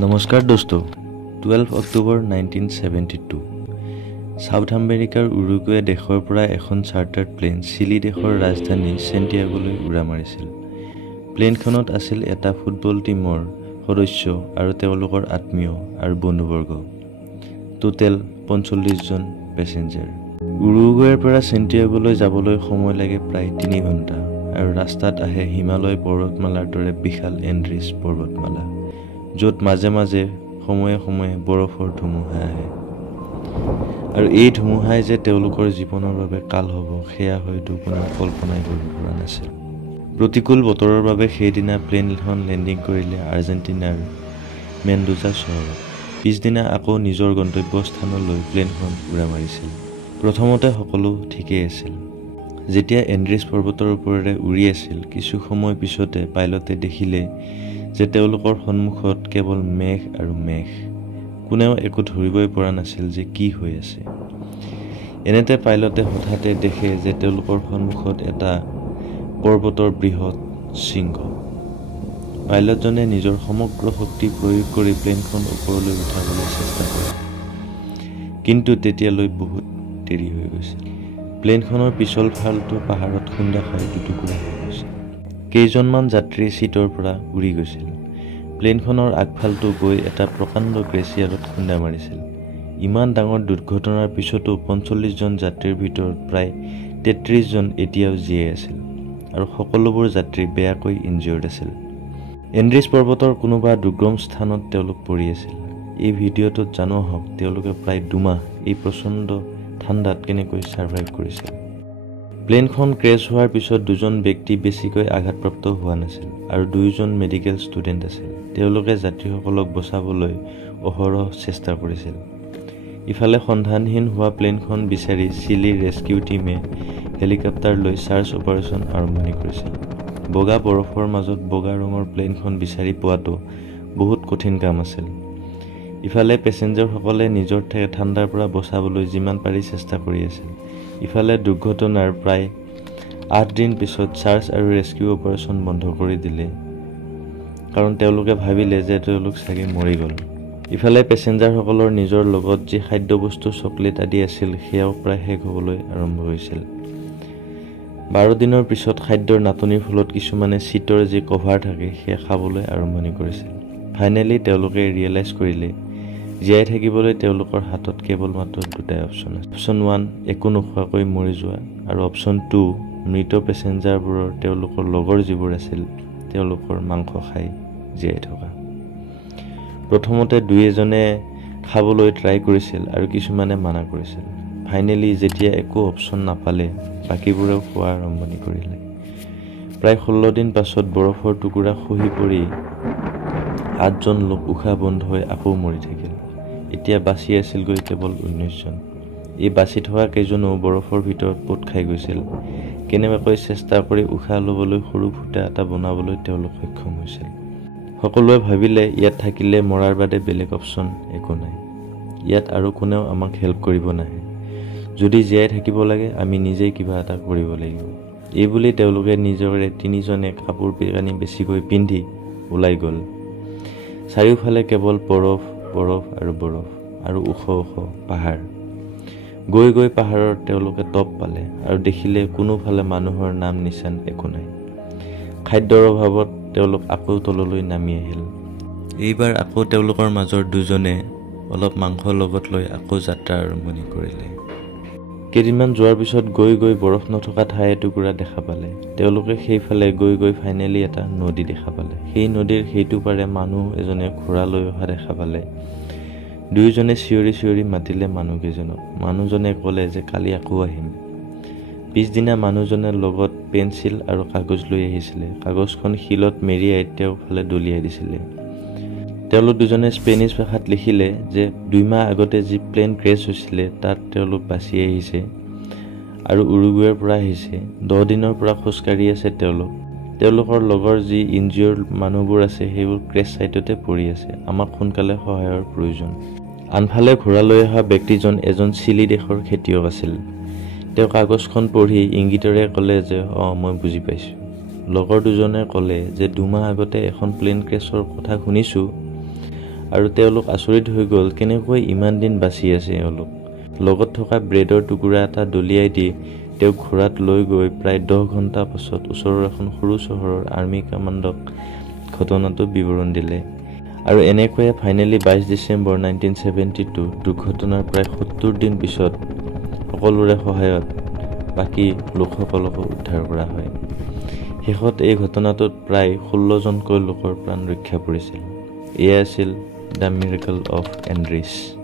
নমস্কাৰ দোস্তো 12 অক্টোবৰ 1972 সাউথ আমেৰিকাৰ উৰুগুৱে দেশৰ পৰা এখন চাৰ্টাৰ্ড প্লেন চিলি দেশৰ ৰাজধানী সেন্টিয়াগোলৈ উৰা মাৰিছিল। প্লেনখনত আছিল এটা ফুটবল টিমৰ সদস্য আৰু তেওঁলোকৰ আত্মীয় আৰু বন্ধুবৰ্গ। টোটেল 45 জন পেছেঞ্জাৰ। উৰুগুৱেৰ পৰা সেন্টিয়াগোলৈ যাবলৈ সময় লাগে প্ৰায় 3 ঘণ্টা আৰু ৰাস্তাত আহে হিমালয় পৰ্বতমালাৰ দৰে বিশাল এণ্ড্ৰিছ পৰ্বতমালা, য'ত মাজে মাজে সময়ে সময়ে বৰফৰ ধুমুহা আহে। আৰু এই ধুমুহাই যে তেওঁলোকৰ জীৱনৰ বাবে কাল হ'ব সেয়া হয়তো কোনো কল্পনাই কৰিব পৰা নাছিল। প্ৰতিকূল বতৰৰ বাবে সেইদিনা প্লেনখন লেণ্ডিং কৰিলে আৰ্জেণ্টিনাৰ মেণ্ডোজা চহৰত। পিছদিনা আকৌ নিজৰ গন্তব্যস্থানলৈ প্লেনখন উৰা মাৰিছিল। প্ৰথমতে সকলো ঠিকেই আছিল। যেতিয়া এণ্ড্ৰিছ পৰ্বতৰ ওপৰেৰে উৰি আছিল, কিছু সময় পিছতে পাইলটে দেখিলে যে তেওঁলোকৰ সন্মুখত কেৱল মেঘ আৰু মেঘ। কোনেও একো ধৰিবই পৰা নাছিল যে কি হৈ আছে। এনেতে পাইলটে হঠাতে দেখে যে তেওঁলোকৰ সন্মুখত এটা পৰ্বতৰ বৃহৎ শৃংগ। পাইলটজনে নিজৰ সমগ্ৰ শক্তি প্ৰয়োগ কৰি প্লেনখন ওপৰলৈ উঠাবলৈ চেষ্টা কৰে, কিন্তু তেতিয়ালৈ বহুত দেৰি হৈ গৈছিল। প্লেনখনৰ পিছল ফালটো পাহাৰত খুন্দা খাই দুটুকুৰা হৈ গৈছিল। কেইজনমান যাত্ৰী ছিটৰ পৰা উৰি গৈছিল। প্লেনখনৰ আগফালটো গৈ এটা প্ৰকাণ্ড গ্লেছিয়াৰত খুন্দা মাৰিছিল। ইমান ডাঙৰ দুৰ্ঘটনাৰ পিছতো 45 জন যাত্ৰীৰ ভিতৰত প্ৰায় 33 জন এতিয়াও জীয়াই আছিল আৰু সকলোবোৰ যাত্ৰী বেয়াকৈ ইনজিয়ৰ্ড আছিল। এণ্ড্ৰিছ পৰ্বতৰ কোনোবা দুৰ্গম স্থানত তেওঁলোক পৰি আছিল। এই ভিডিঅ'টোত জনোৱা হওক তেওঁলোকে প্ৰায় 2 মাহ এই প্ৰচণ্ড ঠাণ্ডাত কেনেকৈ ছাৰ্ভাইভ কৰিছিল। প্লেনখন ক্ৰেছ হোৱাৰ পিছত 2 জন ব্যক্তি বেছিকৈ আঘাতপ্ৰাপ্ত হোৱা নাছিল আৰু 2 জন মেডিকেল ষ্টুডেণ্ট আছিল। তেওঁলোকে যাত্ৰীসকলক বচাবলৈ অহৰহ চেষ্টা কৰিছিল। ইফালে সন্ধানহীন হোৱা প্লেনখন বিচাৰি চিলিৰ ৰেস্কিউ টীমে হেলিকপ্টাৰ লৈ চাৰ্চ অপাৰেশ্যন আৰম্ভণি কৰিছিল। বগা বৰফৰ মাজত বগা ৰঙৰ প্লেনখন বিচাৰি পোৱাটো বহুত কঠিন কাম আছিল। ইফালে পেছেঞ্জাৰসকলে নিজৰ ঠাণ্ডাৰ পৰা বচাবলৈ যিমান পাৰি চেষ্টা কৰি আছিল। ইফালে দুৰ্ঘটনাৰ প্ৰায় 8 দিন পিছত চাৰ্চ আৰু ৰেস্কিউ অপাৰেশ্যন বন্ধ কৰি দিলে, কাৰণ তেওঁলোকে ভাবিলে যে তেওঁলোক চাগে মৰি গ'ল। ইফালে পেছেঞ্জাৰসকলৰ নিজৰ লগত যি খাদ্যবস্তু চকলেট আদি আছিল সেয়াও প্ৰায় শেষ হ'বলৈ আৰম্ভ হৈছিল। 12 দিনৰ পিছত খাদ্যৰ নাটনিৰ ফলত কিছুমানে ছিটৰ যি কভাৰ থাকে সেয়া খাবলৈ আৰম্ভণি কৰিছিল। ফাইনেলি তেওঁলোকে ৰিয়েলাইজ কৰিলে জীয়াই থাকিবলৈ তেওঁলোকৰ হাতত কেৱল মাত্ৰ 2টাই অপশ্যন আছে। অপশ্যন 1 একো নোখোৱাকৈ মৰি যোৱা আৰু অপশ্যন 2 মৃত পেছেঞ্জাৰবোৰৰ তেওঁলোকৰ লগৰ যিবোৰ আছিল তেওঁলোকৰ মাংস খাই জীয়াই থকা। প্ৰথমতে 2জনে খাবলৈ ট্ৰাই কৰিছিল আৰু কিছুমানে মানা কৰিছিল। ফাইনেলি যেতিয়া একো অপশ্যন নাপালে বাকীবোৰেও খোৱা আৰম্ভণি কৰিলে। প্ৰায় 16 দিন পাছত বৰফৰ টুকুৰা খহি পৰি 8 জন লোক উশাহ বন্ধ হৈ আকৌ মৰি থাকিল। এতিয়া বাচি আছিলগৈ কেৱল 19 জন। এই বাচি থকা কেইজনেও বৰফৰ ভিতৰত পোত খাই গৈছিল। কেনেবাকৈ চেষ্টা কৰি উশাহ ল'বলৈ সৰু ফুটা এটা বনাবলৈ তেওঁলোক সক্ষম হৈছিল। সকলোৱে ভাবিলে ইয়াত থাকিলে মৰাৰ বাদে বেলেগ অপশ্যন একো নাই। ইয়াত আৰু কোনেও আমাক হেল্প কৰিব নাহে। যদি জীয়াই থাকিব লাগে আমি নিজেই কিবা এটা কৰিব লাগিব। এইবুলি তেওঁলোকে নিজৰে 3জনে কাপোৰ কানি বেছিকৈ পিন্ধি ওলাই গ'ল। চাৰিওফালে কেৱল বৰফ বৰফ আৰু বৰফ আৰু ওখ ওখ পাহাৰ। গৈ গৈ পাহাৰৰ তেওঁলোকে টপ পালে আৰু দেখিলে কোনোফালে মানুহৰ নাম নিচান একো নাই। খাদ্যৰ অভাৱত তেওঁলোক আকৌ তললৈ নামি আহিল। এইবাৰ আকৌ তেওঁলোকৰ মাজৰ 2জনে অলপ মাংস লগত লৈ আকৌ যাত্ৰা আৰম্ভণি কৰিলে। কেইদিনমান যোৱাৰ পিছত গৈ গৈ বৰফ নথকা ঠাই এটুকুৰা দেখা পালে। তেওঁলোকে সেইফালে গৈ গৈ ফাইনেলি এটা নদী দেখা পালে। সেই নদীৰ সেইটো পাৰে মানুহ এজনে ঘোঁৰা লৈ অহা দেখা পালে। 2জনে চিঞৰি চিঞৰি মাতিলে মানুহকেইজনক। মানুহজনে ক'লে যে কালি আকৌ আহিম। পিছদিনা মানুহজনে লগত পেঞ্চিল আৰু কাগজ লৈ আহিছিলে। কাগজখন শিলত মেৰিয়াই তেওঁৰ ফালে দলিয়াই দিছিলে। তেওঁলোক 2জনে স্পেনিছ ভাষাত লিখিলে যে 2 মাহ আগতে যি প্লেন ক্ৰেছ হৈছিলে তাত তেওঁলোক বাচি আহিছে আৰু উৰুগুৱেৰ পৰা আহিছে। 10 দিনৰ পৰা খোজকাঢ়ি আছে তেওঁলোকৰ লগৰ যি ইনজিয়ৰ্ড মানুহবোৰ আছে সেইবোৰ ক্ৰেছ ছাইটতে পৰি আছে। আমাক সোনকালে সহায়ৰ প্ৰয়োজন। আনফালে ঘোঁৰা লৈ অহা ব্যক্তিজন এজন চিলি দেশৰ খেতিয়ক আছিল। তেওঁ কাগজখন পঢ়ি ইংগিতেৰে ক'লে যে মই বুজি পাইছোঁ। লগৰ 2জনে ক'লে যে 2 মাহ আগতে এখন প্লেন ক্ৰেছৰ কথা শুনিছোঁ আৰু তেওঁলোক আচৰিত হৈ গ'ল কেনেকৈ ইমান দিন বাচি আছে এওঁলোক। লগত থকা ব্ৰেডৰ টুকুৰা এটা দলিয়াই দি তেওঁক ঘোঁৰাত লৈ গৈ প্ৰায় 10 ঘণ্টা পাছত ওচৰৰ এখন সৰু চহৰৰ আৰ্মি কামাণ্ডক ঘটনাটো বিৱৰণ দিলে। আৰু এনেকৈয়ে ফাইনেলি 22 ডিচেম্বৰ 1972 দুৰ্ঘটনাৰ প্ৰায় 70 দিন পিছত সকলোৰে সহায়ত বাকী লোকসকলকো উদ্ধাৰ কৰা হয়। শেষত এই ঘটনাটোত প্ৰায় 16জনকৈ লোকৰ প্ৰাণ ৰক্ষা পৰিছিল। এয়া আছিল দ্য মিৰাকল অফ এণ্ড্ৰিছ।